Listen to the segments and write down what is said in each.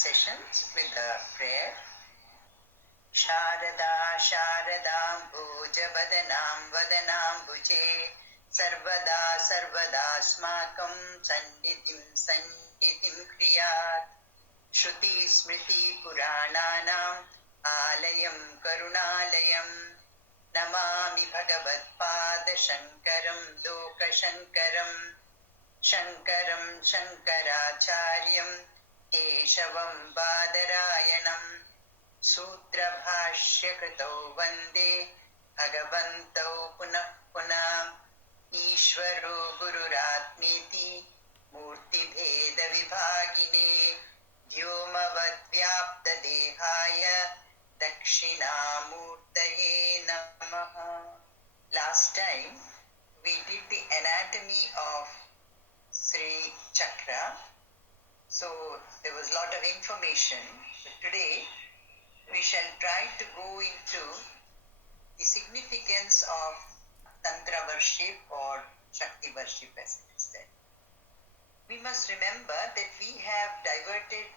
sessions with a prayer. Sharada Sharadam Bhojavadanam Vadanambuje Sarvada Sarvadasmakam Sannidhim Kriyat Shruti Smriti Purananam Alayam Karunalayam Namami Bhagavat Pada Shankaram Loka Shankaram Shankaram Shankaracharyam Keshavam Badarayanam Sutrabhashyakrito Vande Bhagavantau Punah Punah Ishvaro Gururatmeti Murtibheda Vibhagine Vyomavad Dehaya Dakshinamurtaye Namaha. Last time we did the anatomy of Sri Chakra, so there was a lot of information. But today we shall try to go into the significance of Tantra worship or Shakti worship, as it is said. We must remember that we have diverted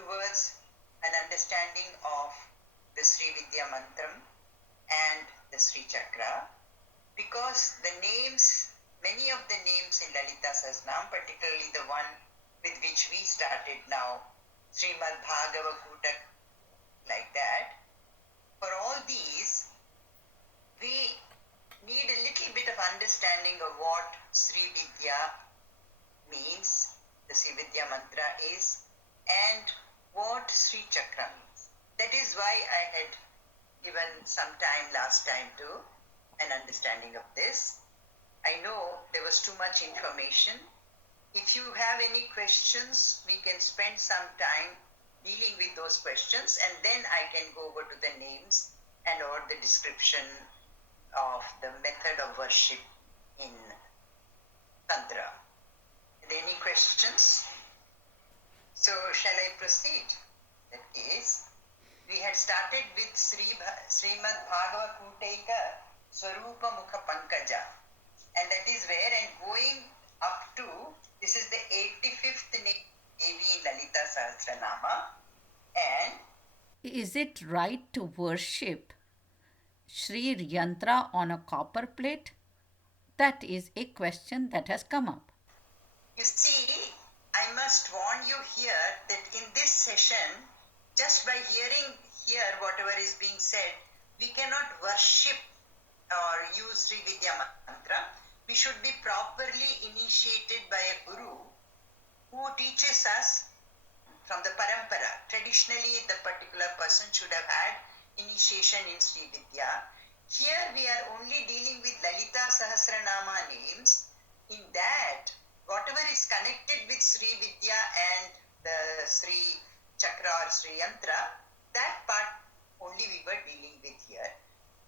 towards an understanding of the Sri Vidya Mantram and the Sri Chakra, because the names, many of the names in Lalita Sahasranam, particularly the one with which we started now, Srimad Bhagavakuta, like that, for all these, we need a little bit of understanding of what Sri Vidya means, the Sri Vidya Mantra is, and what Sri Chakra means. That is why I had given some time last time to an understanding of this. I know there was too much information. If you have any questions, we can spend some time dealing with those questions, and then I can go over to the names and or the description of the method of worship in Tantra. Are there any questions? So shall I proceed? In that case, we had started with Srimad Bhagavakuta Swarupa Mukha Pankaja, and that is where, and going up to, this is the 85th name Devi Lalita Sahasranama. And is it right to worship Sri Yantra on a copper plate? That is a question that has come up. You see, I must warn you here that in this session, just by hearing here whatever is being said, we cannot worship or use Sri Vidya Mantra. We should be properly initiated by a guru who teaches us from the parampara. Traditionally, the particular person should have had initiation in Sri Vidya. Here we are only dealing with Lalita Sahasranama names. In that, whatever is connected with Sri Vidya and the Sri Chakra or Sri Yantra, that part only we were dealing with here.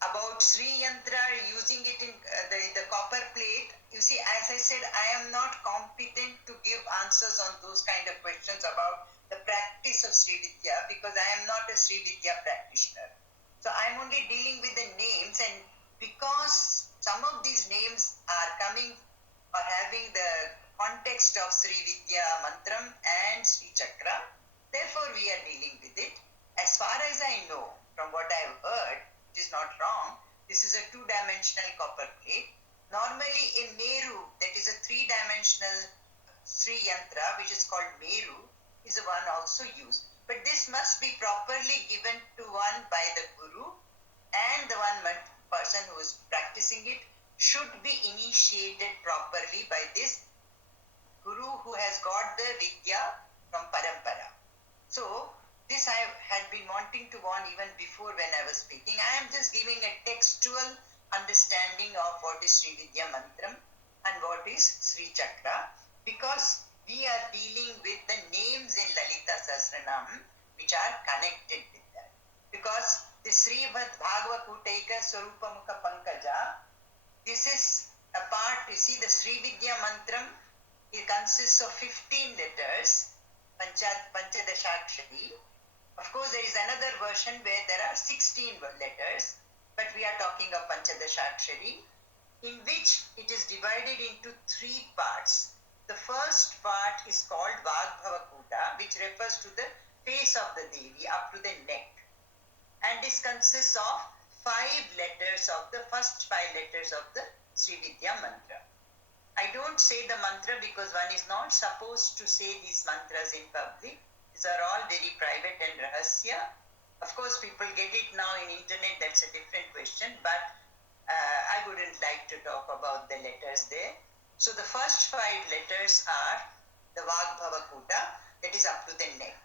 About Sri Yantra, using it in the copper plate, you see, as I said, I am not competent to give answers on those kind of questions about the practice of Sri Vidya, because I am not a Sri Vidya practitioner. So I am only dealing with the names, and because some of these names are coming or having the context of Sri Vidya Mantram and Sri Chakra, therefore we are dealing with it. As far as I know, from what I have heard, it is not wrong, this is a two-dimensional copper plate. Normally a Meru, that is a three-dimensional Sri Yantra, which is called Meru, is the one also used. But this must be properly given to one by the Guru, and the one person who is practicing it should be initiated properly by this Guru who has got the Vidya from Parampara. So this I had been wanting to warn even before when I was speaking. I am just giving a textual understanding of what is Sri Vidya Mantram and what is Sri Chakra, because we are dealing with the names in Lalita Sahasranam which are connected with that. Because the Srimad Bhagavakuta Swarupa Mukha Pankaja, this is a part, you see, the Sri Vidya Mantram, it consists of 15 letters, Panchadashakshari. Of course, there is another version where there are 16 letters, but we are talking of Panchadashakshari, in which it is divided into three parts. The first part is called Vagbhavakuta, which refers to the face of the Devi up to the neck. And this consists of 5 letters of the Sri Vidya mantra. I don't say the mantra because one is not supposed to say these mantras in public. These are all very private and rahasya. Of course, people get it now in internet, that's a different question, but I wouldn't like to talk about the letters there. So the first 5 letters are the Vagbhavakuta, that is up to the neck.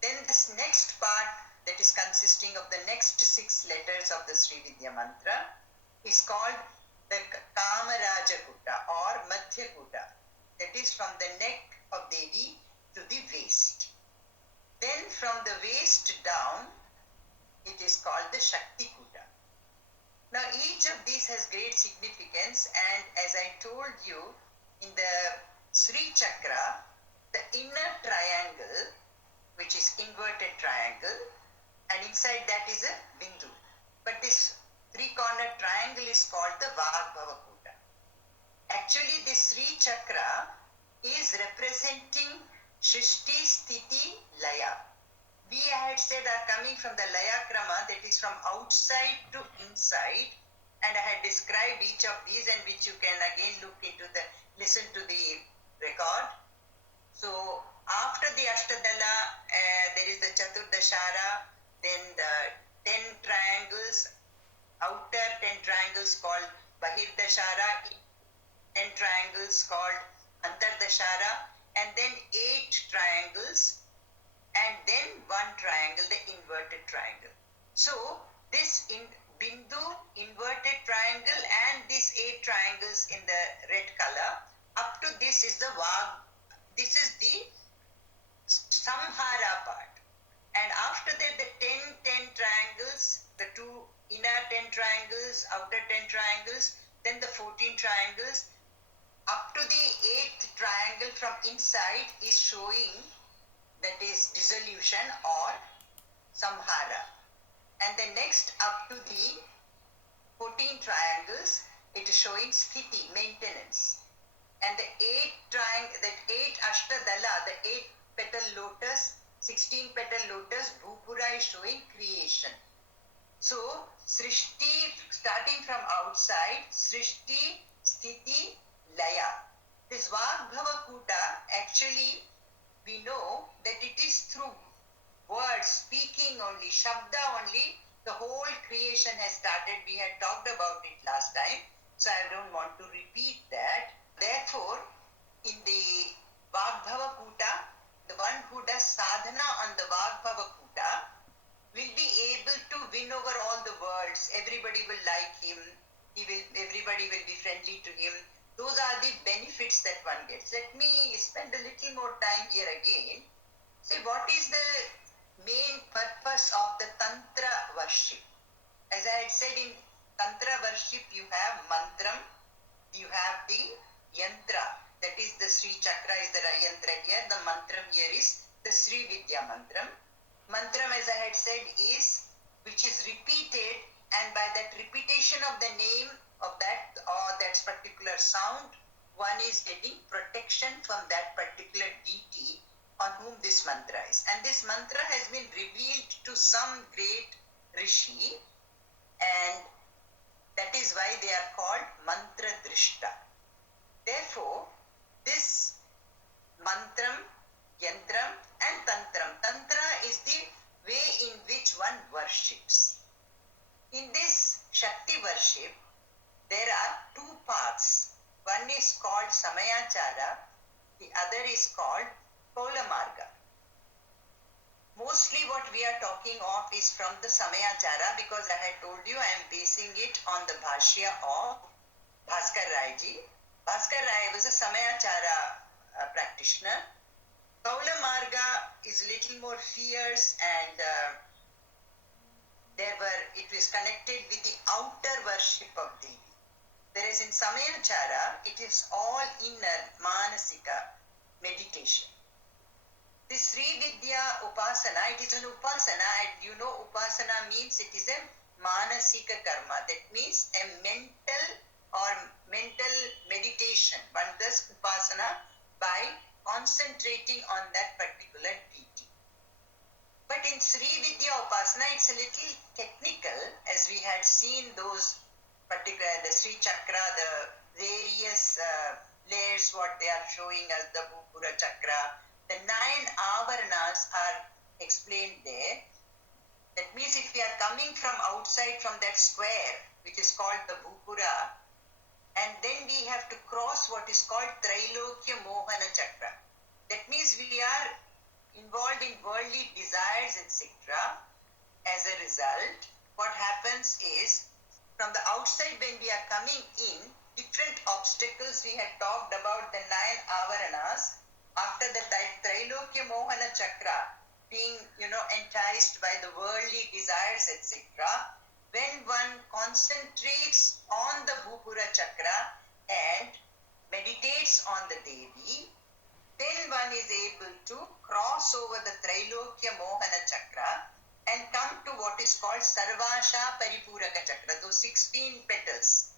Then this next part, that is consisting of the next 6 letters of the Sri Vidya mantra, is called the Kamarajakuta or Madhyakuta. That is from the neck of Devi to the waist. Then from the waist down, it is called the Shakti Kuta. Now each of these has great significance, and as I told you, in the Sri Chakra, the inner triangle, which is inverted triangle, and inside that is a Bindu. But this 3-cornered triangle is called the Vagbhavakuta. Actually, this Sri Chakra is representing Shrishti, Sthiti, Laya. We had said are coming from the Laya Krama, that is from outside to inside, and I had described each of these, and which you can again listen to the record. So after the Ashtadala, there is the Chaturdashara, then the 10 triangles, outer 10 triangles called Bahirdashara, 10 triangles called Antardashara, and then 8 triangles, and then 1 triangle, the inverted triangle. So this Bindu, inverted triangle, and these 8 triangles in the red color, up to this is the this is the Samhara part. And after that, the 10 triangles, the 2 inner 10 triangles, outer 10 triangles, then the 14 triangles, up to the 8th triangle from inside is showing, that is dissolution or Samhara. And the next up to the 14 triangles, it is showing Sthiti, maintenance. And the 8 Ashtadala, the 8-petal lotus, 16-petal lotus, Bhupura is showing creation. So Srishti, starting from outside, Srishti, Sthiti, Laya. This Vagbhavakuta, actually we know that it is through words, speaking only, Shabda only, the whole creation has started. We had talked about it last time, so I don't want to repeat that. Therefore, in the Vagbhavakuta, the one who does sadhana on the Vagbhavakuta will be able to win over all the worlds. Everybody will like him. Everybody will be friendly to him. Those are the benefits that one gets. Let me spend a little more time here again. See, what is the main purpose of the Tantra worship? As I had said, in Tantra worship, you have mantram, you have the yantra. That is the Sri Chakra is the yantra here. The mantram here is the Sri Vidya mantram. Mantram, as I had said, is which is repeated, and by that repetition of the name of that or that particular sound, one is getting protection from that particular deity on whom this mantra is. And this mantra has been revealed to some great rishi, and that is why they are called mantra drishta. Therefore, this mantram, yantram and tantram. Tantra is the way in which one worships. In this Shakti worship, there are 2 paths. One is called Samayachara, the other is called Kaulamarga. Mostly what we are talking of is from the Samayachara, because I had told you I am basing it on the Bhashya of Bhaskar Rai ji. Bhaskar Rai was a Samayachara practitioner. Kaulamarga is a little more fierce, and it was connected with the outer worship of Devi. Whereas in Samayachara, it is all inner, manasika, meditation. This Sri Vidya Upasana, it is an Upasana, and you know Upasana means it is a manasika karma. That means a mental meditation. One does Upasana by concentrating on that particular deity. But in Sri Vidya Upasana, it's a little technical, as we had seen those particular, the Sri Chakra, the various layers, what they are showing us, the Bhupura Chakra, the 9 avaranas are explained there. That means if we are coming from outside from that square, which is called the Bhupura, and then we have to cross what is called Trailokya Mohana Chakra. That means we are involved in worldly desires, etc. As a result, what happens is, from the outside when we are coming in, different obstacles, we had talked about the 9 avaranas, after the Trailokya Mohana Chakra, being, enticed by the worldly desires, etc. When one concentrates on the Bhupura Chakra and meditates on the Devi, then one is able to cross over the Trailokya Mohana Chakra and come to what is called Sarvasha Paripuraka Chakra, those 16 petals.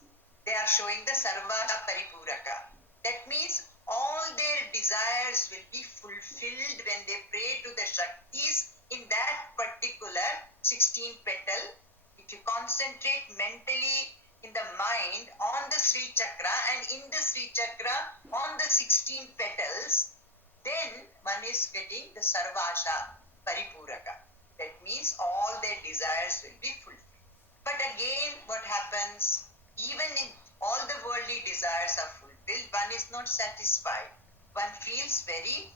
They are showing the Sarvasha Paripuraka. That means all their desires will be fulfilled when they pray to the Shaktis in that particular 16 petal. If you concentrate mentally in the mind on the Sri Chakra and in the Sri Chakra on the 16 petals, then one is getting the Sarvasha Paripuraka. That means all their desires will be fulfilled. But again, what happens? Even in all the worldly desires are fulfilled, one is not satisfied. One feels very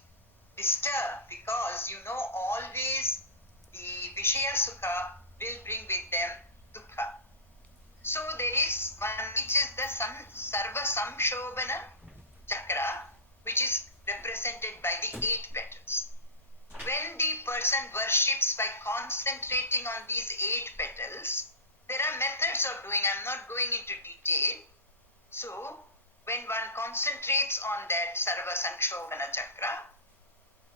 disturbed because, always the Vishaya Sukha will bring with them dukkha. So there is one which is the Sarva Samshobhana Chakra, which is represented by the 8 petals. When the person worships by concentrating on these 8 petals, there are methods of doing. I'm not going into detail. So, when one concentrates on that Sarva Samshobhana Chakra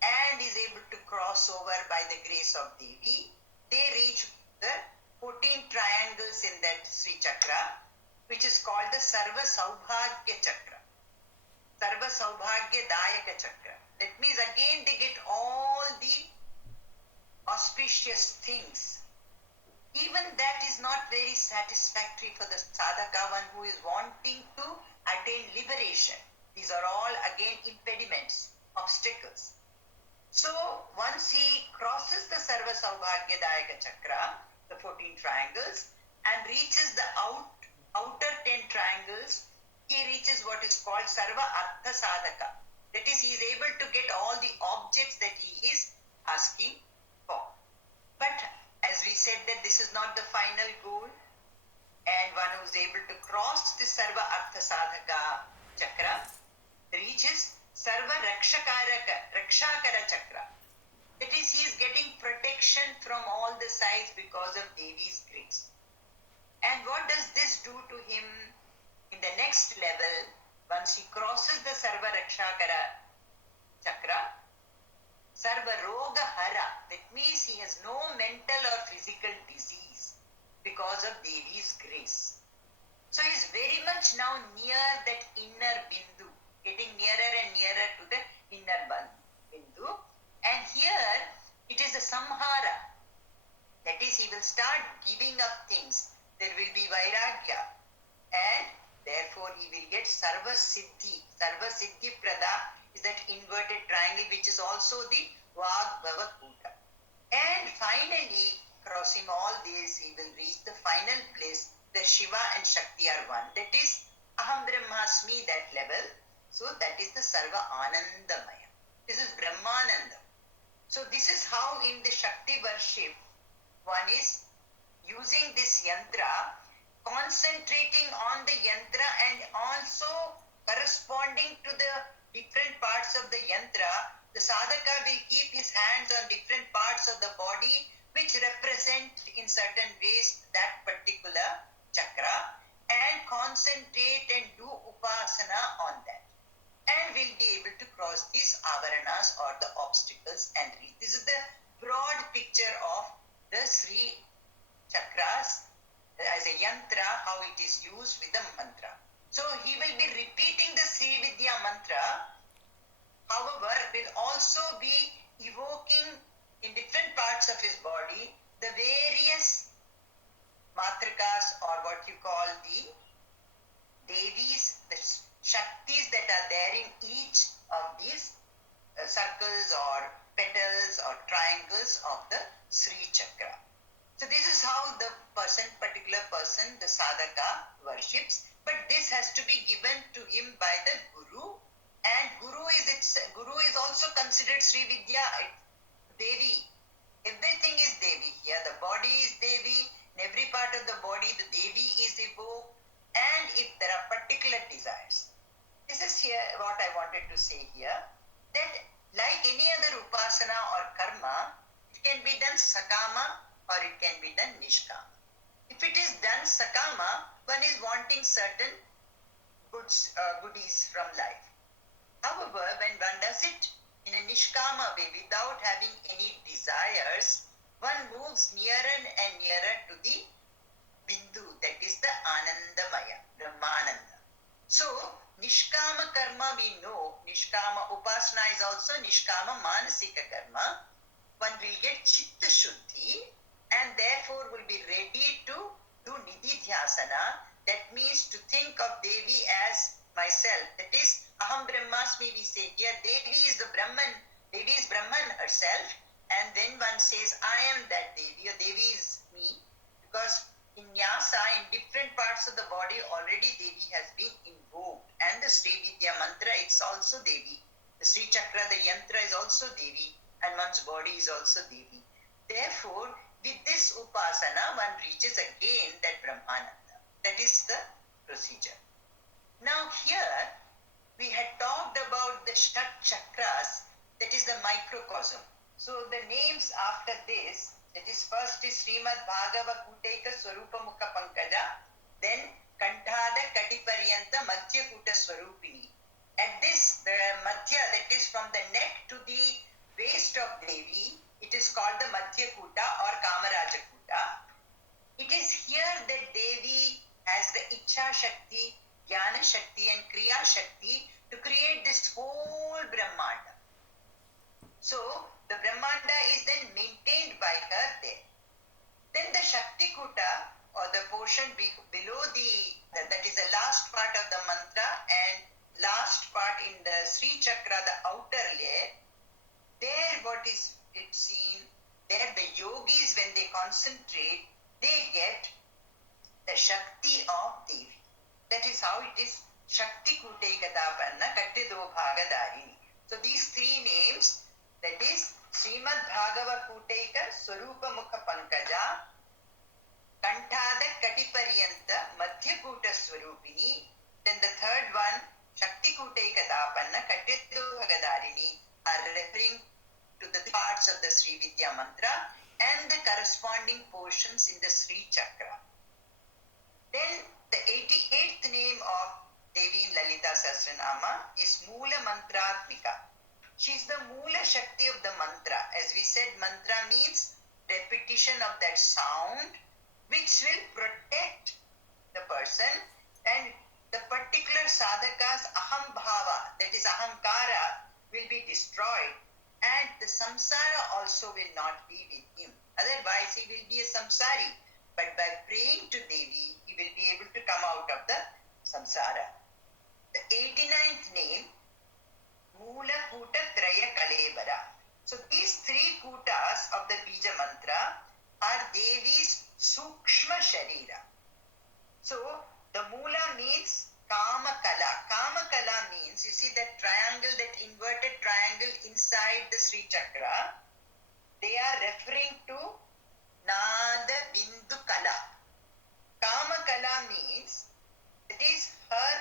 and is able to cross over by the grace of Devi, they reach the 14 triangles in that Sri Chakra, which is called the Sarva Saubhagya Chakra. Sarva Saubhagya Dayaka Chakra. That means again they get all the auspicious things. Even that is not very satisfactory for the sadhaka, one who is wanting to attain liberation. These are all again impediments, obstacles. So once he crosses the Sarva Saubhagya Dayaka Chakra, the 14 triangles, and reaches the outer 10 triangles, he reaches what is called Sarva Artha Sadhaka. That is, he is able to get all the objects that he is asking for. But as we said that this is not the final goal, and one who is able to cross the Sarva Artha Sadhaka Chakra reaches Sarva Rakshakara Chakra. That is, he is getting protection from all the sides because of Devi's grace. And what does this do to him in the next level? Once he crosses the Sarva Rakshakara Chakra, Sarva Roga Hara, that means he has no mental or physical disease because of Devi's grace. So he is very much now near that inner Bindu, getting nearer and nearer to the inner Bindu. And here it is a Samhara. That is, he will start giving up things. There will be Vairagya. And therefore he will get Sarva Siddhi. Sarva Siddhi Prada is that inverted triangle, which is also the Vagbhava Kuta. And finally, crossing all these, he will reach the final place where Shiva and Shakti are one. That is Aham Brahmasmi, that level. So that is the Sarva Anandamaya. This is Brahmananda. So this is how in the Shakti worship, one is using this yantra, concentrating on the yantra and also corresponding to the different parts of the yantra. The sadhaka will keep his hands on different parts of the body which represent in certain ways that particular chakra and concentrate and do upasana on that. And will be able to cross these avaranas or the obstacles and reach. This is the broad picture of the Sri chakras as a yantra, how it is used with the mantra. So he will be repeating the Sri Vidya mantra also be evoking in different parts of his body the various matrikas, or what you call the devis, the shaktis that are there in each of these circles or petals or triangles of the Sri Chakra. So this is how the particular person, the sadhaka, worships. But this has to be given to him by the Guru, and Guru is also considered Sri Vidya, Devi. Everything is Devi here. The body is Devi. In every part of the body, the Devi is evoked. And if there are particular desires, this is here what I wanted to say here, that like any other upasana or karma, it can be done sakama or it can be done nishkama. If it is done sakama, one is wanting certain goodies from life. However, when one does it in a nishkama way without having any desires, one moves nearer and nearer to the bindu, that is the Anandamaya, Brahmananda. So, Nishkama karma we know, Nishkama upasana is also Nishkama manasika karma. One will get chitta shuddhi and therefore will be ready to do nididhyasana. That means to think of Devi as myself. That is, Aham Brahmasmi we say here. Devi is the Brahman. Devi is Brahman herself. And then one says, I am that Devi, or Devi is me. Because in Nyasa, in different parts of the body, already Devi has been invoked. And the Sri Vidya mantra, it's also Devi. The Sri Chakra, the yantra is also Devi. And one's body is also Devi. Therefore, with this upasana, one reaches again that Brahmananda. That is the procedure. Now here, we had talked about the Shat Chakras, that is the microcosm. So the names after this, that is first is Srimad Bhagava Kutaika Swarupa Mukha Pankaja, then Kanthada Katiparyanta Madhya Kuta Swarupini. At this, the Madhya, that is from the neck to the waist of Devi, it is called the Madhya Kuta or Kamaraja Kuta. It is here that Devi has the Ichha Shakti, Jnana Shakti and Kriya Shakti to create this whole Brahmanda. So, the Brahmanda is then maintained by her there. Then the Shakti Kuta, or the portion below that is the last part of the mantra and last part in the Sri Chakra, the outer layer, there what is it seen, there the yogis when they concentrate, they get the Shakti of Devi. That is how it is Shakti Kutekatapanna Kattido Bhagadarini. So these three names, that is Srimad Bhagava Kutaika Swarupa Mukha Pankaja, Kanthada Katiparyanta Madhya Kuta Swarupini, then the third one, Shakti Kutaika Tapanna Kattido Bhagadarini, are referring to the parts of the Sri Vidya mantra and the corresponding portions in the Sri Chakra. Then the 88th name of Devi Lalita Sahasranama is Moola Mantratmika. She is the Moola Shakti of the mantra. As we said, mantra means repetition of that sound which will protect the person, and the particular sadhaka's aham bhava, that is ahamkara, will be destroyed, and the samsara also will not be with him. Otherwise, he will be a samsari. But by praying to Devi, he will be able to come out of the samsara. The 89th name, Moola Kuta Traya Kalebara. So these three kutas of the Bija mantra are Devi's Sukshma Sharira. So the Moola means Kama Kala. Kama Kala means, you see that triangle, that inverted triangle inside the Sri Chakra, they are referring to Nada Bindu Kala. Kama Kala means it is her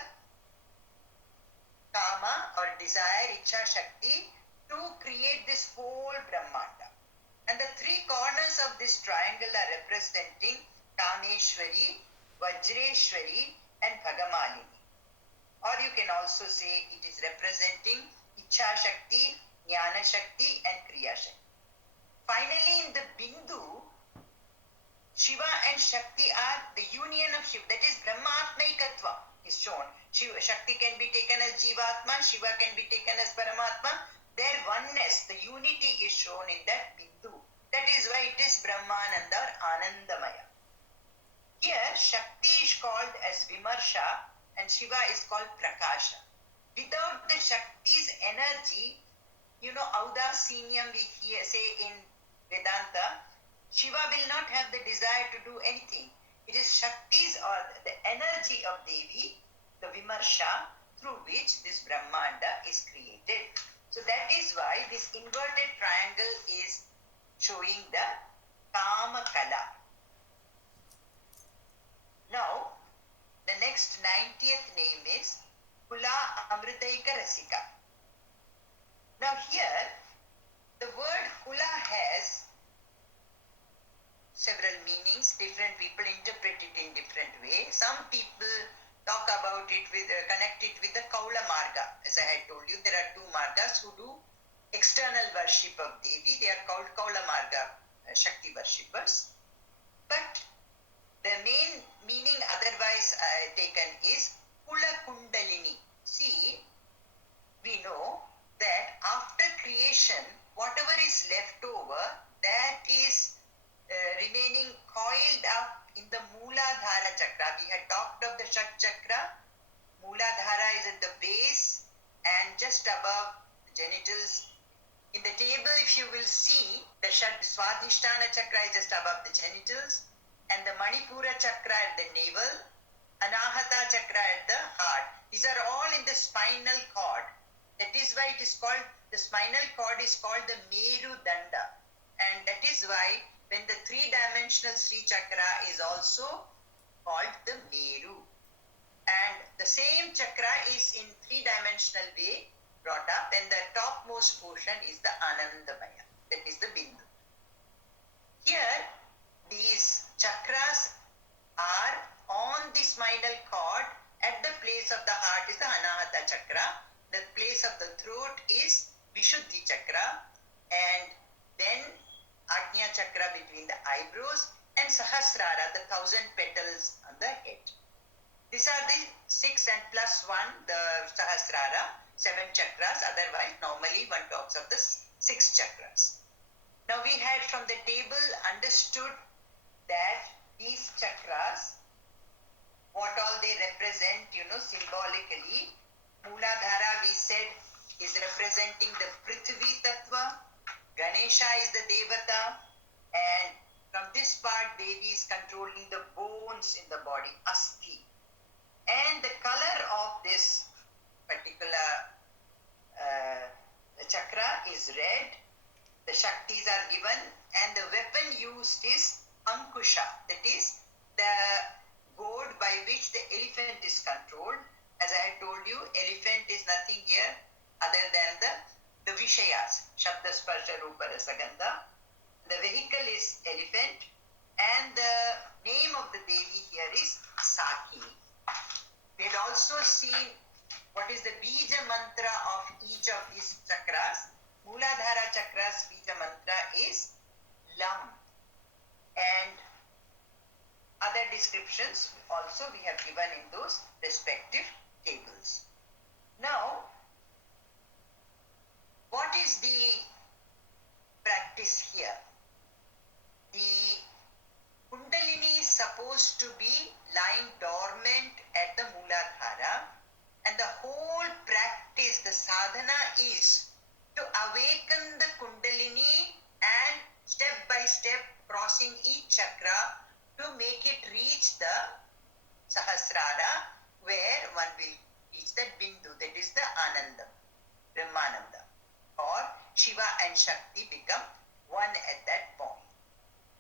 Kama or desire, Ichha Shakti, to create this whole Brahmanda. And the three corners of this triangle are representing Kameshwari, Vajreshwari and Bhagamalini. Or you can also say it is representing Ichha Shakti, Jnana Shakti and Kriya Shakti. Finally, in the Bindu, Shiva and Shakti are the union of Shiva. That is Brahmatmaikatva is shown. Shakti can be taken as Jivatma, Shiva can be taken as Paramatma. their oneness, the unity is shown in that Bindu. That is why it is Brahmananda or Anandamaya. Here, Shakti is called as Vimarsha and Shiva is called Prakasha. Without the Shakti's energy, Audasiniam we say in Vedanta, Shiva will not have the desire to do anything. It is Shakti's or the energy of Devi, the Vimarsha, through which this Brahmanda is created. So that is why this inverted triangle is showing the Kama Kala. Now, the next 90th name is Kula Amritaika Rasika. Now here, the word Kula has several meanings. Different people interpret it in different ways. Some people talk about it connect it with the Kaula Marga. As I had told you, there are two Margas who do external worship of Devi. They are called Kaula Marga Shakti worshippers. But the main meaning otherwise taken is Kula Kundalini. See, we know that after creation, whatever is left over, that is remaining coiled up in the Mooladhara Chakra. We had talked of the Shak Chakra. Mooladhara is at the base and just above the genitals. In the table, if you will see, the Swadhisthana Chakra is just above the genitals, and the Manipura Chakra at the navel, Anahata Chakra at the heart. These are all in the spinal cord. That is why it is called, the spinal cord is called the Meru Danda. And that is why when the three-dimensional Sri Chakra is also called the Meru. And the same chakra is in three-dimensional way brought up, and the topmost portion is the Anandamaya, that is the Bindu. Here, these chakras are on the spinal cord. At the place of the heart is the Anahata Chakra. The place of the throat is Vishuddhi Chakra. And then Ajna Chakra between the eyebrows, and Sahasrara, the 1,000 petals on the head. These are the 6 and plus 1, the Sahasrara, 7 chakras. Otherwise, normally one talks of the 6 chakras. Now we had from the table understood that these chakras, what all they represent, symbolically. Mooladhara, we said, is representing the Prithvi Tattva. Ganesha is the Devata, and from this part, Devi is controlling the bones in the body, Asti. And the color of this particular chakra is red. The Shaktis are given, and the weapon used is Ankusha, that is the goad by which the elephant is controlled. As I had told you, elephant is nothing here other than the Vishayas, Shabda Sparsha Rupa Rasa Gandha. The vehicle is elephant, and the name of the Devi here is Sakini. We had also seen what is the Bija mantra of each of these chakras. Mooladhara chakra's Bija mantra is Lam. And other descriptions also we have given in those respective tables. Now, what is the practice here? The Kundalini is supposed to be lying dormant at the Mooladhara, and the whole practice, the sadhana is to awaken the Kundalini and step by step crossing each chakra to make it reach the Sahasrara, where one will reach that Bindu, that is the Anandam, Brahmananda, or Shiva and Shakti become one at that point.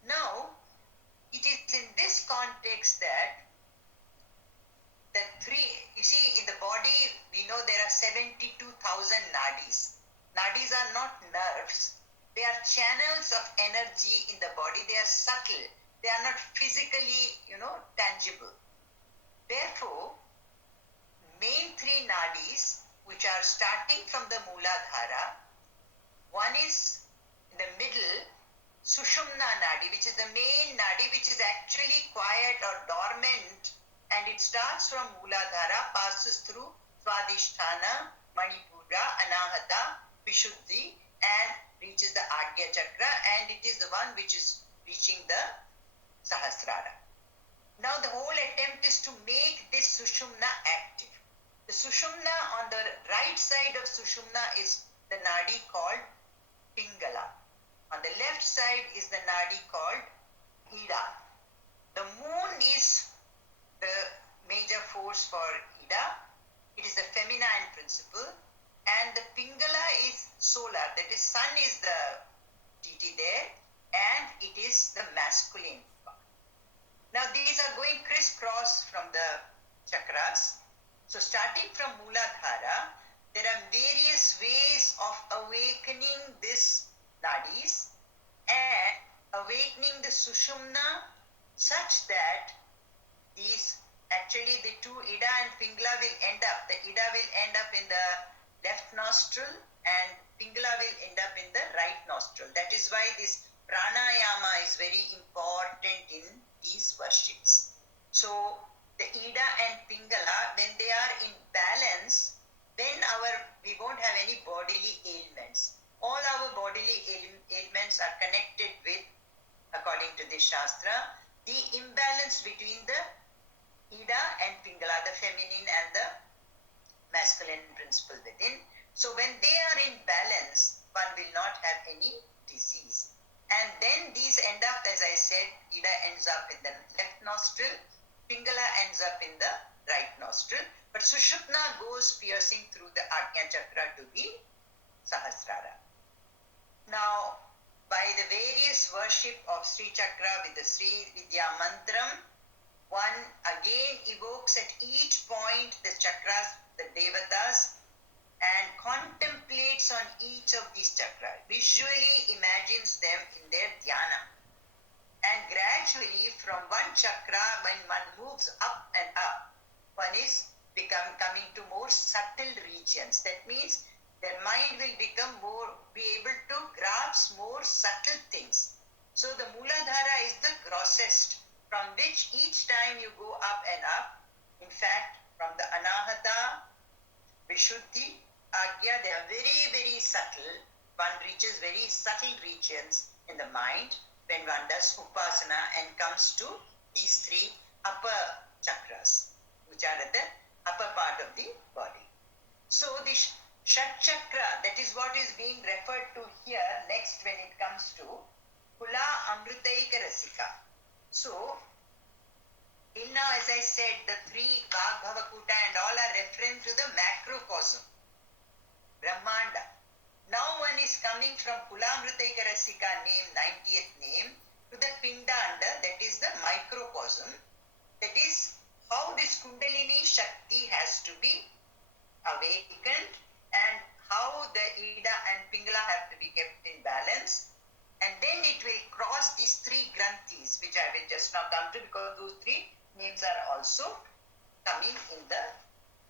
Now, it is in this context that the three, you see, in the body, we know there are 72,000 nadis. Nadis are not nerves. They are channels of energy in the body. They are subtle. They are not physically, tangible. Therefore, main three nadis, which are starting from the Mooladhara, one is in the middle, Sushumna Nadi, which is the main nadi, which is actually quiet or dormant, and it starts from Mooladhara, passes through Swadhisthana, Manipura, Anahata, Vishuddhi and reaches the Agya Chakra, and it is the one which is reaching the Sahasrara. Now the whole attempt is to make this Sushumna active. The Sushumna on the right side of Sushumna is the Nadi called Pingala. On the left side is the Nadi called Ida. The moon is the major force for Ida. It is the feminine principle, and the Pingala is solar, that is sun is the deity there, and it is the masculine part. Now these are going crisscross from the chakras. So starting from Mooladhara, there are various ways of awakening this nadis and awakening the Sushumna such that these, actually the two Ida and Pingala will end up, the Ida will end up in the left nostril and Pingala will end up in the right nostril. That is why this pranayama is very important in these worships. So the Ida and Pingala, when they are in balance, then we won't have any bodily ailments. All our bodily ailments are connected with, according to the Shastra, the imbalance between the Ida and Pingala, the feminine and the masculine principle within. So when they are in balance, one will not have any disease. And then these end up, as I said, Ida ends up in the left nostril, Pingala ends up in the right nostril, but Sushupna goes piercing through the Ajna Chakra to the Sahasrara. Now, by the various worship of Sri Chakra with the Sri Vidya Mantram, one again evokes at each point the chakras, the devatas, and contemplates on each of these chakras, visually imagines them in their dhyana. And gradually from one chakra, when one moves up and up, one is coming to more subtle regions. That means their mind will be able to grasp more subtle things. So the Mooladhara is the grossest, from which each time you go up and up. In fact, from the Anahata, Vishuddhi, Agya, they are very, very subtle. One reaches very subtle regions in the mind when one does Upasana and comes to these three upper chakras, which are at the upper part of the body. So the Shat Chakra, that is what is being referred to here next when it comes to Kula Amrutaika Rasika. So, till now, as I said, the three Vagbhavakuta and all are referring to the macrocosm, Brahmanda. Now one is coming from Kulamrutaika Rasika name, 90th name, to the Pindanda, that is the microcosm. That is how this Kundalini Shakti has to be awakened and how the Ida and Pingala have to be kept in balance. And then it will cross these three granthis, which I will just now come to, because those three names are also coming in the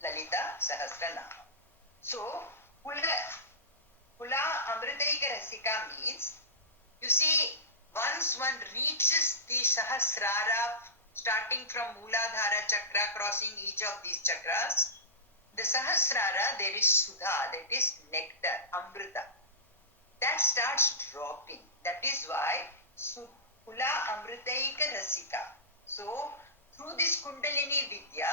Lalita Sahasranama. So, Kula Amritaika Rasika means, you see, once one reaches the Sahasrara, starting from Mooladhara Chakra, crossing each of these chakras, the Sahasrara, there is Sudha, that is nectar, Amrita. That starts dropping. That is why Kula Amritaika Rasika. So, through this Kundalini Vidya,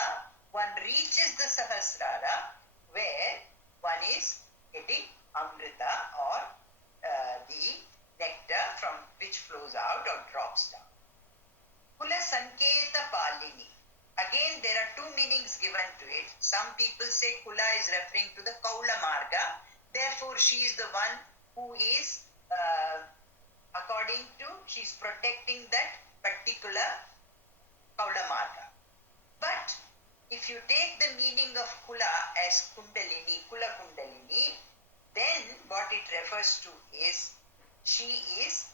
one reaches the Sahasrara, where one is getting Amrita or the nectar from which flows out or drops down. Kula Sanketa Palini. Again, there are two meanings given to it. Some people say Kula is referring to the Kaula Marga. Therefore, she is the one who is, according to, she is protecting that particular Kaula Marga. But if you take the meaning of Kula as Kundalini, Kula Kundalini, then what it refers to is she is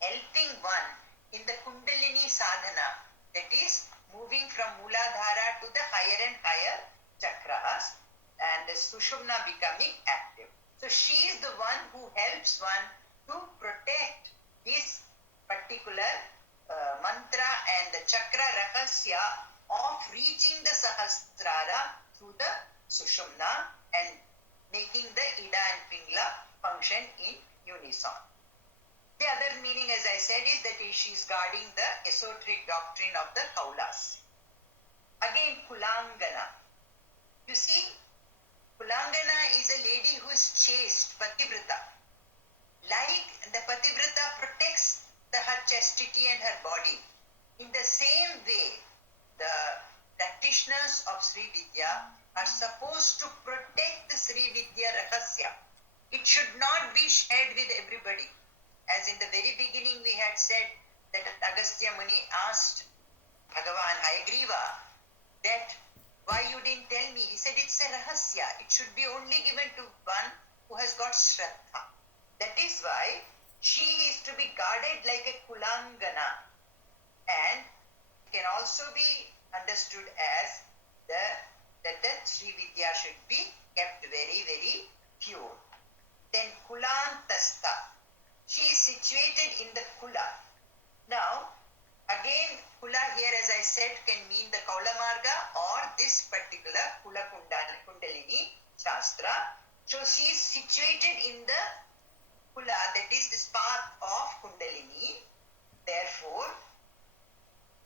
helping one in the Kundalini sadhana, that is moving from Mooladhara to the higher and higher chakras and the Sushumna becoming active. So she is the one who helps one to protect this particular mantra and the chakra rahasya of reaching the Sahasrara through the Sushumna and making the Ida and Pingala is on. The other meaning, as I said, is that she's guarding the esoteric doctrine of the Kaulas. Again, Kulangana. You see, Kulangana is a lady who is chaste, Pativrata. Like the Pativrata protects her chastity and her body. In the same way, the practitioners of Sri Vidya are supposed to protect the Sri Vidya Rahasya. It should not be shared with everybody. As in the very beginning we had said that Agastya Muni asked Bhagavan Hayagriva that why you didn't tell me? He said it's a rahasya. It should be only given to one who has got Shraddha. That is why she is to be guarded like a Kulangana, and it can also be understood as that the Sri Vidya should be kept very, very pure. Then Kulantastha. She is situated in the Kula. Now, again, Kula here, as I said, can mean the Kaula Marga or this particular Kula Kundalini Shastra. So she is situated in the Kula, that is this path of Kundalini. Therefore,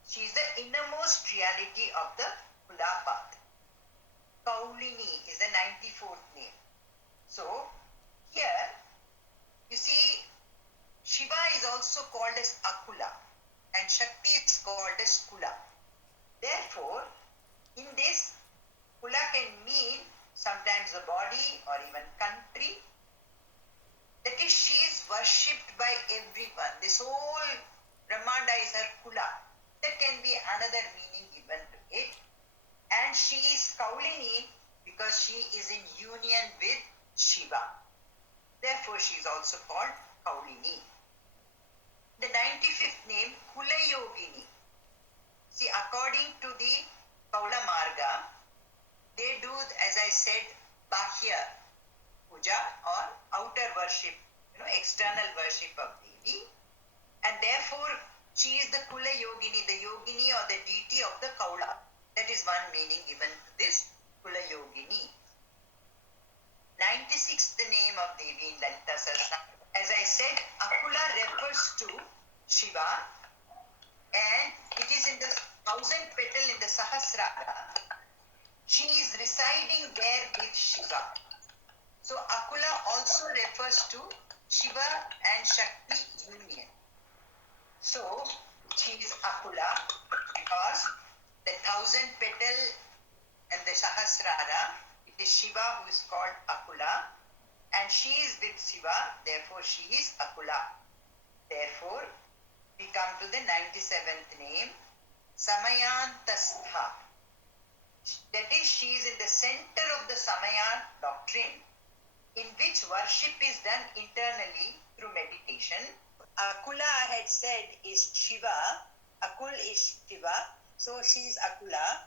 she is the innermost reality of the Kula path. Kaulini is the 94th name. So, here, you see, Shiva is also called as Akula and Shakti is called as Kula. Therefore, in this, Kula can mean sometimes the body or even country. That is, she is worshipped by everyone. This whole Brahmanda is her Kula. That can be another meaning given to it. And she is Kaulini because she is in union with Shiva. Therefore, she is also called Kaulini. The 95th name, Kulayogini. See, according to the Kaula Marga, they do, as I said, Bahya Puja or outer worship, external worship of Devi. And therefore, she is the Kulayogini, the Yogini or the deity of the Kaula. That is one meaning given to this Kulayogini. 96th name of Devi in Lalita Sahasranama. As I said, Akula refers to Shiva and it is in the 1000 petal in the Sahasrara. She is residing there with Shiva. So Akula also refers to Shiva and Shakti union. So she is Akula because the 1000 petal and the Sahasrara, it is Shiva who is called Akula. And she is with Shiva, therefore she is Akula. Therefore, we come to the 97th name, Samayantastha. That is, she is in the center of the Samaya doctrine, in which worship is done internally through meditation. Akula, I had said, is Shiva. Akul is Shiva, so she is Akula.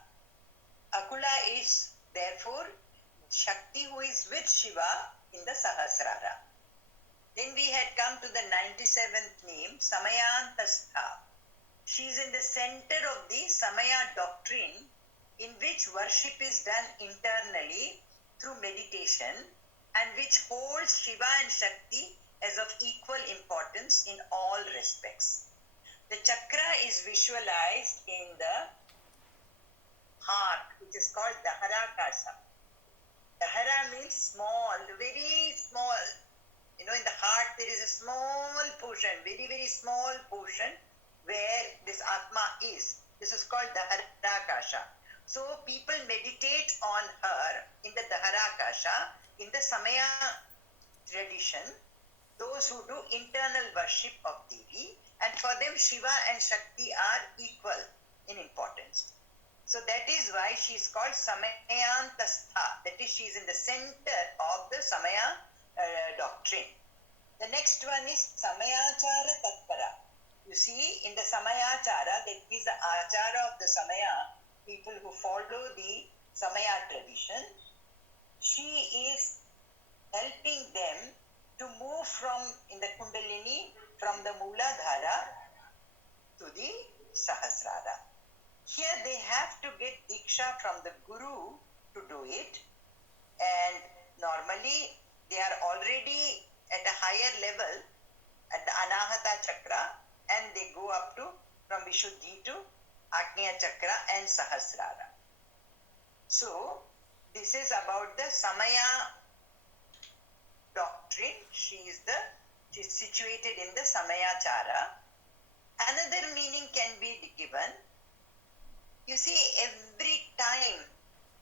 Akula is, therefore, Shakti who is with Shiva in the Sahasrara. Then we had come to the 97th name, Samayantastha. She is in the center of the Samaya doctrine, in which worship is done internally through meditation and which holds Shiva and Shakti as of equal importance in all respects. The chakra is visualized in the heart, which is called Daharakasha. Dahara means small, very small. In the heart there is a small portion, very, very small portion where this Atma is. This is called Daharakasha. So people meditate on her in the Daharakasha, in the Samaya tradition, those who do internal worship of Devi, and for them Shiva and Shakti are equal in importance. So that is why she is called Samayantastha. That is, she is in the center of the Samaya doctrine. The next one is Samayachara Tatpara. You see, in the Samayachara, that is the Achara of the Samaya, people who follow the Samaya tradition, she is helping them to move in the Kundalini, from the Mooladhara to the Sahasrara. Here they have to get Diksha from the Guru to do it, and normally they are already at a high higher level at the Anahata Chakra, and they go up to from Vishuddhi to Agnya Chakra and Sahasrara. So this is about the Samaya doctrine. She is situated in the Samayachara. Another meaning can be given. You see, every time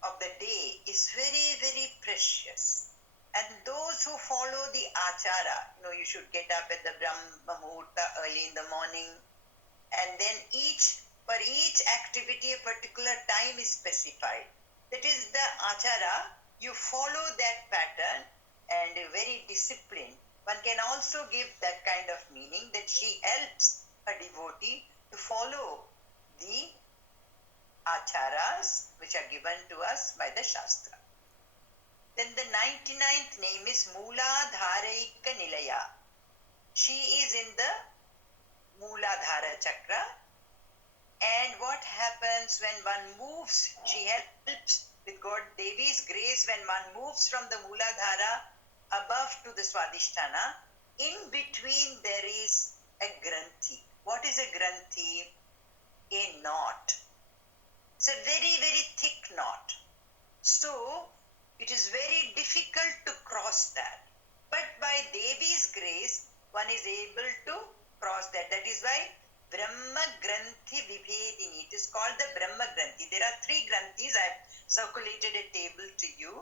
of the day is very, very precious. And those who follow the achara, you should get up at the Brahma Muhurta early in the morning, and then for each activity a particular time is specified. That is the achara. You follow that pattern and very disciplined. One can also give that kind of meaning that she helps a devotee to follow the acharas which are given to us by the Shastra. Then the 99th name is Mooladharaika Nilaya. She is in the Mooladhara Chakra. And what happens when one moves, she helps with God Devi's grace when one moves from the Mooladhara above to the Swadhisthana. In between there is a Granthi. What is a Granthi? A knot. It's a very, very thick knot. So it is very difficult to cross that. But by Devi's grace, one is able to cross that. That is why Brahma Granthi Vibhedini. It is called the Brahma Granthi. There are 3 Granthis. I have circulated a table to you.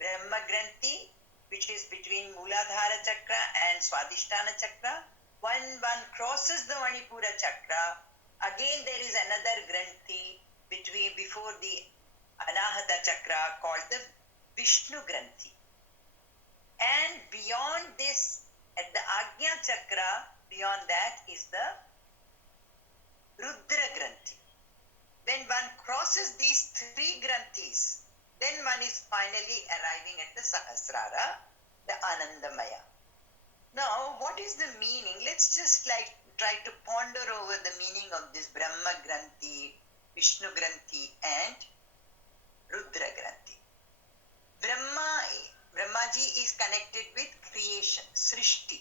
Brahma Granthi, which is between Mooladhara Chakra and Swadhisthana Chakra. When one crosses the Manipura Chakra, again there is another Granthi before the Anahata Chakra called the Vishnu Granthi. And beyond this, at the Agnya Chakra, beyond that is the Rudra Granthi. When one crosses these 3 Granthis, then one is finally arriving at the Sahasrara, the Anandamaya. Now, what is the meaning? Let's just try to ponder over the meaning of this Brahma Granthi, Vishnu Granthi and Rudra Granthi. Brahmaji is connected with creation, Srishti.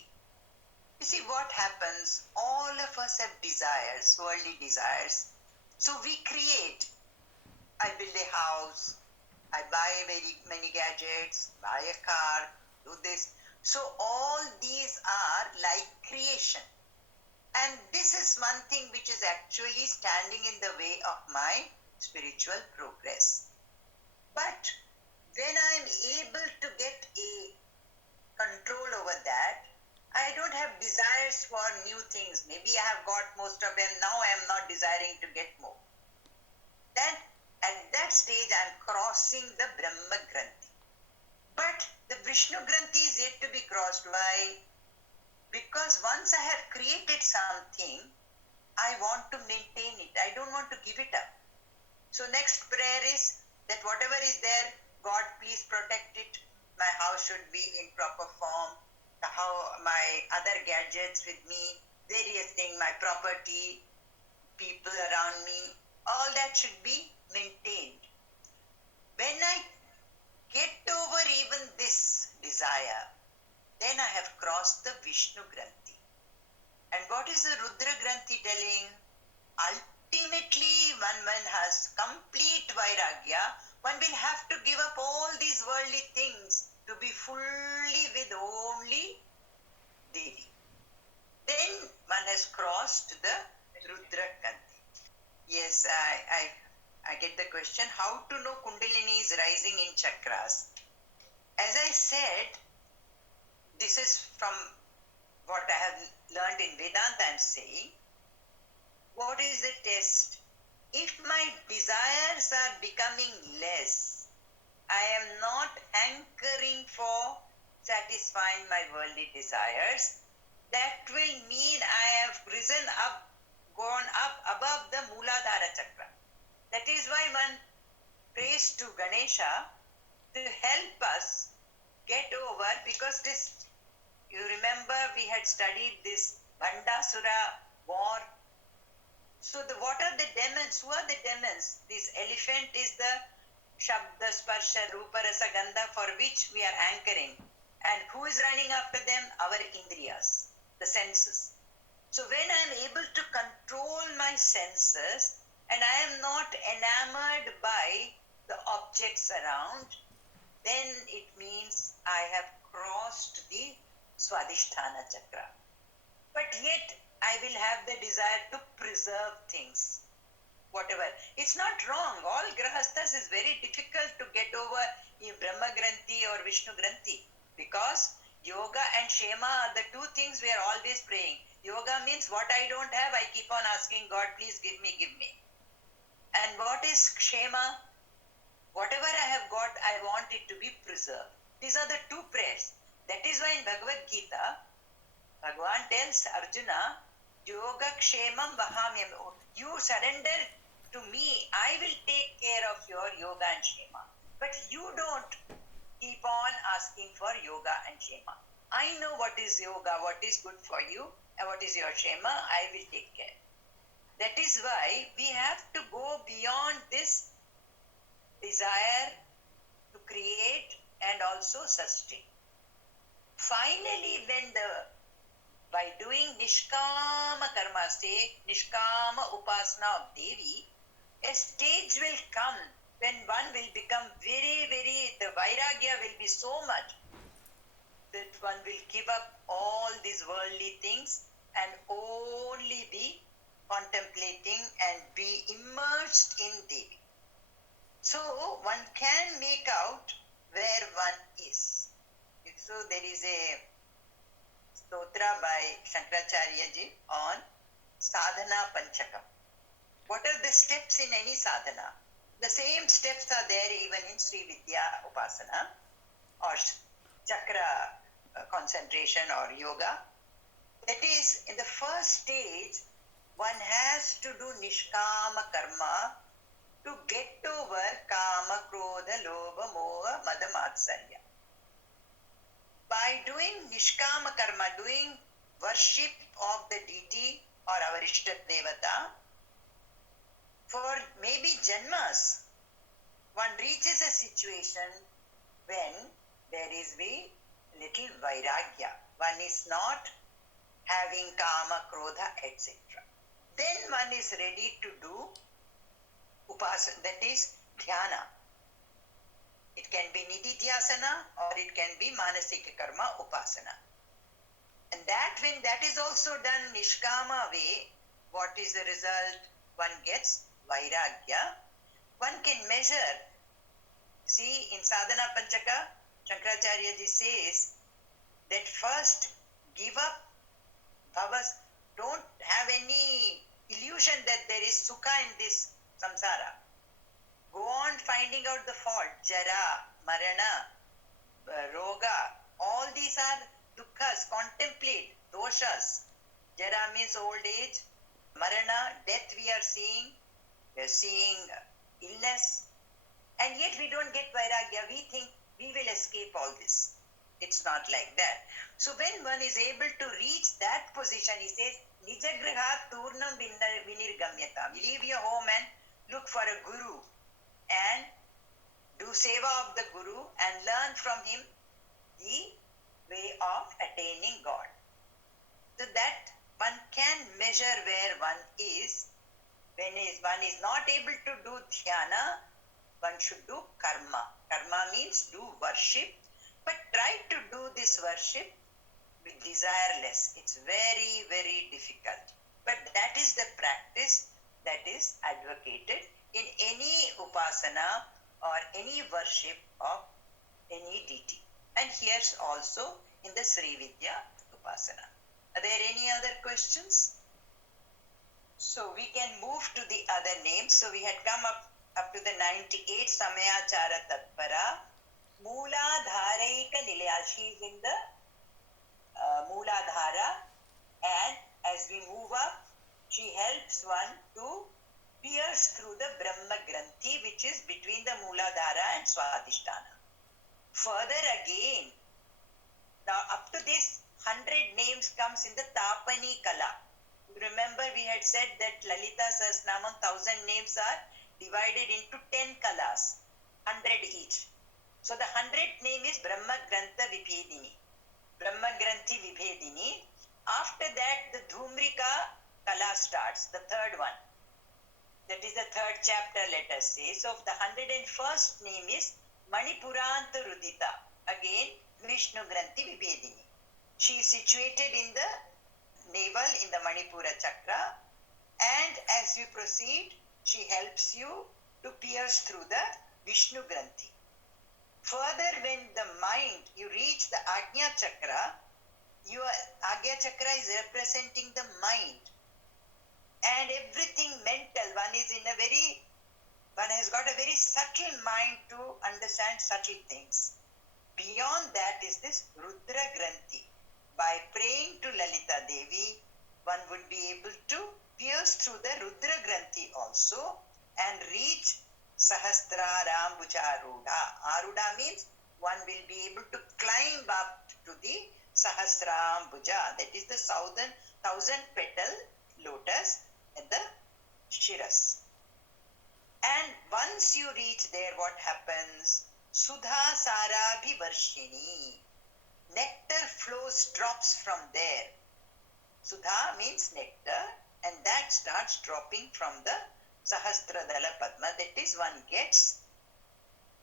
You see what happens, all of us have desires, worldly desires. So we create. I build a house, I buy very many gadgets, buy a car, do this. So all these are like creation. And this is one thing which is actually standing in the way of my spiritual progress. But when I am able to get a control over that, I don't have desires for new things. Maybe I have got most of them. Now I am not desiring to get more. Then at that stage I am crossing the Brahma Granthi. But the Vishnu Granthi is yet to be crossed. Why? Because once I have created something, I want to maintain it. I don't want to give it up. So next prayer is that whatever is there, God please protect it. My house should be in proper form. My other gadgets with me, various things, my property, people around me, all that should be maintained. When I get over even this desire, then I have crossed the Vishnu Granthi. And what is the Rudra Granthi telling? Ultimately, when one has complete Vairagya, one will have to give up all these worldly things to be fully with only Devi. Then one has crossed the Rudra Granthi. Yes, I get the question. How to know Kundalini is rising in chakras? As I said, this is from what I have learned in Vedanta. I am saying, what is the test? If my desires are becoming less, I am not hankering for satisfying my worldly desires, that will mean I have risen up, gone up above the Mooladhara Chakra. That is why one prays to Ganesha to help us get over, because this, you remember we had studied this Bandasura war. So what are the demons? Who are the demons? This elephant is the Shabda, Sparsha, Rupa, Rasa, Gandha for which we are anchoring. And who is running after them? Our indriyas, the senses. So when I am able to control my senses and I am not enamored by the objects around, then it means I have crossed the Swadhisthana chakra. But yet I will have the desire to preserve things, whatever. It's not wrong. All grahasthas is very difficult to get over in Brahma Granthi or Vishnu Granthi, because yoga and Shema are the two things we are always praying. Yoga means what I don't have, I keep on asking God, please give me, give me. And what is Shema? Whatever I have got, I want it to be preserved. These are the two prayers. That is why in Bhagavad Gita, Bhagavan tells Arjuna, Yoga Kshemam Vahamyam. You surrender to me, I will take care of your yoga and Shema. But you don't keep on asking for yoga and Shema. I know what is yoga, what is good for you, and what is your Shema, I will take care. That is why we have to go beyond this desire to create and also sustain. Finally, by doing Nishkama Karma, say Nishkama Upasana of Devi, a stage will come when one will become the Vairagya will be so much that one will give up all these worldly things and only be contemplating and be immersed in Devi. So one can make out where one is. So there is a stotra by Shankaracharya ji on Sadhana Panchakam. What are the steps in any sadhana? The same steps are there even in Sri Vidya Upasana or chakra concentration or yoga. That is, in the first stage, one has to do Nishkama Karma to get over Kama, Krodha, Lobha, Moha, Mada, Matsarya. By doing Nishkama Karma, doing worship of the deity or our Ishta Devata, for maybe janmas, one reaches a situation when there is a little vairagya. One is not having kama, krodha, etc. Then one is ready to do upasana, that is dhyana. It can be nididhyasana or it can be manasika karma upasana. And that when that is also done nishkama way, what is the result? One gets vairagya. One can measure. See, in Sadhana Panchaka, Shankaracharya ji says that first give up bhavas. Don't have any illusion that there is sukha in this samsara. Go on finding out the fault. Jara, marana, roga, all these are dukkha's. Contemplate doshas. Jara means old age. Marana, death we are seeing. We are seeing illness. And yet we don't get vairagya. We think we will escape all this. It's not like that. So when one is able to reach that position, he says, Nijagriha turnam vinirgamyata. Leave your home and look for a guru and do seva of the guru and learn from him the way of attaining God. So that one can measure where one is. When one is not able to do dhyana, one should do karma. Karma means do worship, but try to do this worship with desireless. It's very, very difficult. But that is the practice that is advocated in any upasana or any worship of any deity. And here's also in the Sri Vidya upasana. Are there any other questions? So we can move to the other names. So we had come up to the 98 Samayachara Tatpara. Mooladharaika Nilaya. She is in the Mooladhara, and as we move up, she helps one to pierce through the Brahma Granthi, which is between the Mooladhara and Swadhisthana. Further again, now up to this 100 names comes in the Tapani Kala. Remember we had said that Lalita Sahasranamam 1000 names are divided into 10 kalas, 100 each. So the 100th name is Brahma Grantha Vibhedini. Brahma Granthi Vibhedini. After that, the Dhumrika Kala starts, the third one. That is the third chapter, let us say. So the 101st name is Manipuranta Rudita. Again, Vishnu Granthi Vibhedini. She is situated in the navel in the Manipura Chakra, and as you proceed, she helps you to pierce through the Vishnu Granthi. Further, when the mind, you reach the Ajna Chakra, your Ajna Chakra is representing the mind. And everything mental, one has got a very subtle mind to understand subtle things. Beyond that is this Rudra Granthi. By praying to Lalita Devi, one would be able to pierce through the Rudra Granthi also and reach Sahasrara Bhujarudha. Arudha means one will be able to climb up to the Sahasrara Bhuja. That is the thousand petal lotus at the Shiras. And once you reach there, what happens? Sudha Sarabhi Varshini. Nectar flows, drops from there. Sudha means nectar, and that starts dropping from the Sahasradala Padma. That is, one gets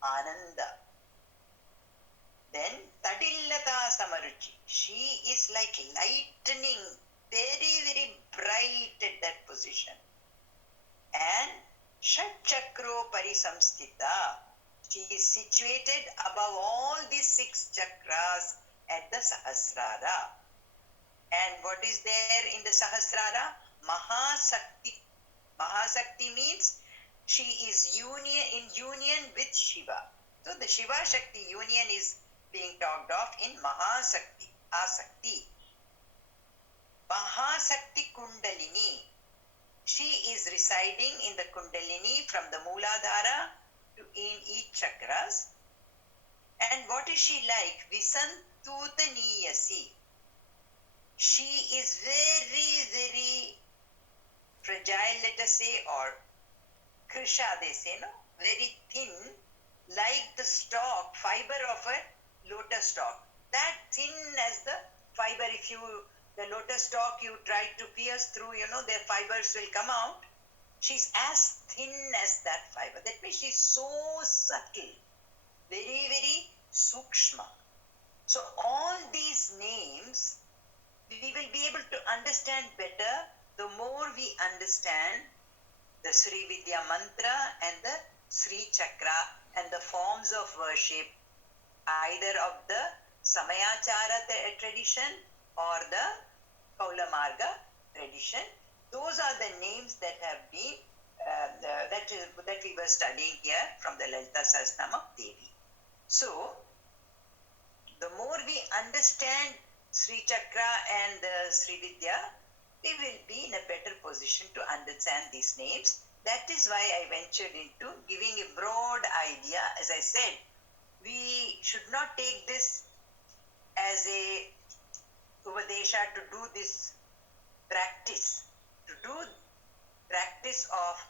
Ananda. Then Tadillata Samaruchi. She is like lightning, very, very bright at that position. And Shat Chakro Parisamstita. She is situated above all these 6 chakras at the Sahasrara. And what is there in the Sahasrara? Mahasakti. Mahasakti means she is in union with Shiva. So the Shiva-Shakti union is being talked of in Mahasakti, Asakti. Mahasakti Kundalini. She is residing in the Kundalini from the Mooladhara to in each chakras. And what is she like? Visantutaniyasi. She is very, very fragile, let us say, or krisha, they say, no? Very thin, like the stalk, fiber of a lotus stalk. That thin as the fiber, the lotus stalk you try to pierce through, their fibers will come out. She's as thin as that fiber. That means she's so subtle, very, very sukshma. So all these names, we will be able to understand better the more we understand the Sri Vidya mantra and the Sri Chakra and the forms of worship, either of the Samayachara tradition or the Kaula Marga tradition. Those are the names that have been that we were studying here from the Lalita Sahasranam of Devi. So, the more we understand Sri Chakra and the Sri Vidya, we will be in a better position to understand these names. That is why I ventured into giving a broad idea. As I said, we should not take this as a Upadesha to do this practice. To do practice of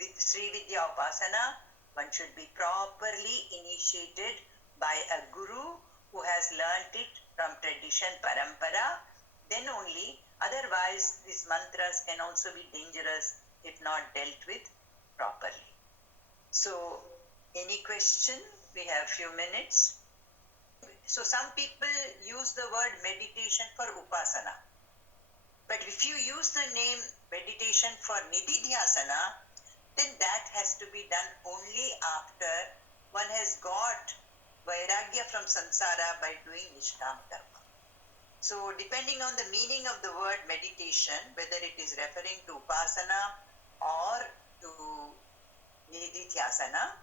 with Sri Vidya Upasana, one should be properly initiated by a guru who has learnt it from tradition parampara. Then only, otherwise these mantras can also be dangerous if not dealt with properly. So, any question? We have few minutes. So some people use the word meditation for upasana. But if you use the name meditation for nididhyasana, then that has to be done only after one has got vairagya from samsara by doing nishkam karma. So depending on the meaning of the word meditation, whether it is referring to upasana or to nididhyasana,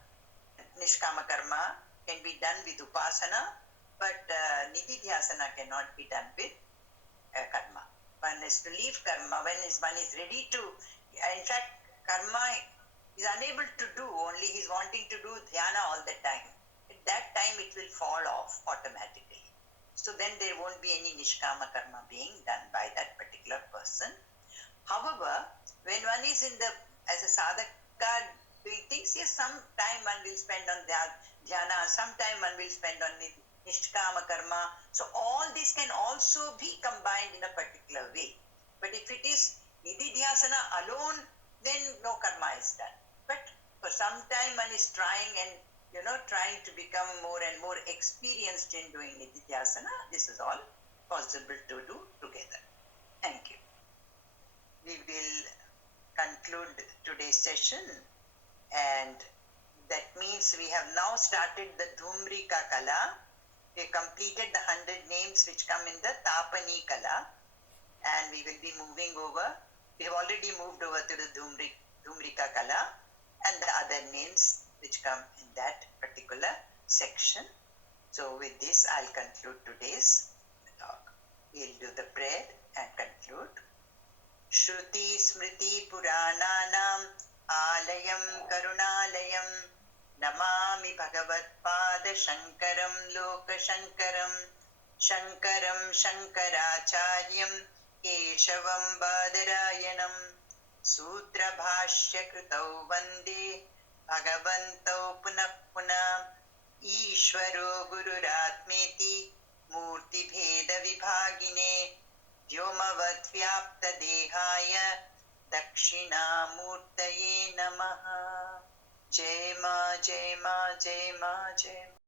nishkama karma can be done with upasana, but nididhyasana cannot be done with karma. One has to leave karma when one is ready to. In fact, karma is unable to do, only he is wanting to do dhyana all the time. At that time it will fall off automatically. So then there won't be any nishkama karma being done by that particular person. However, when one is as a sadhaka doing things, yes, some time one will spend on dhyana, sometime one will spend on nishkama karma. So all this can also be combined in a particular way. But if it is nididhyasana alone, then no karma is done. But for some time one is trying and trying to become more and more experienced in doing nididhyasana. This is all possible to do together. Thank you. We will conclude today's session, and that means we have now started the Dhumrika Kala. We have completed the 100 names which come in the Tapani Kala, and we will be moving over. We have already moved over to the Dhumrika Kala and the other names which come in that particular section. So with this, I'll conclude today's talk. We'll do the prayer and conclude. Shruti Smriti Purananam Alayam Karunalayam Namami Bhagavat Pada Shankaram Loka Shankaram Shankaram Shankaracharyam Keshavam Badarayanam Sutra Bhashya Krutau Vande Bhagavantau Punah Punah Ishvaro Gururatmeti Murti Bheda Vibhagine Vyomavad Vyapta Dehaya Dakshinamurtaye Namaha. Jai Ma, Jai Ma, Jai Ma, Jai Ma.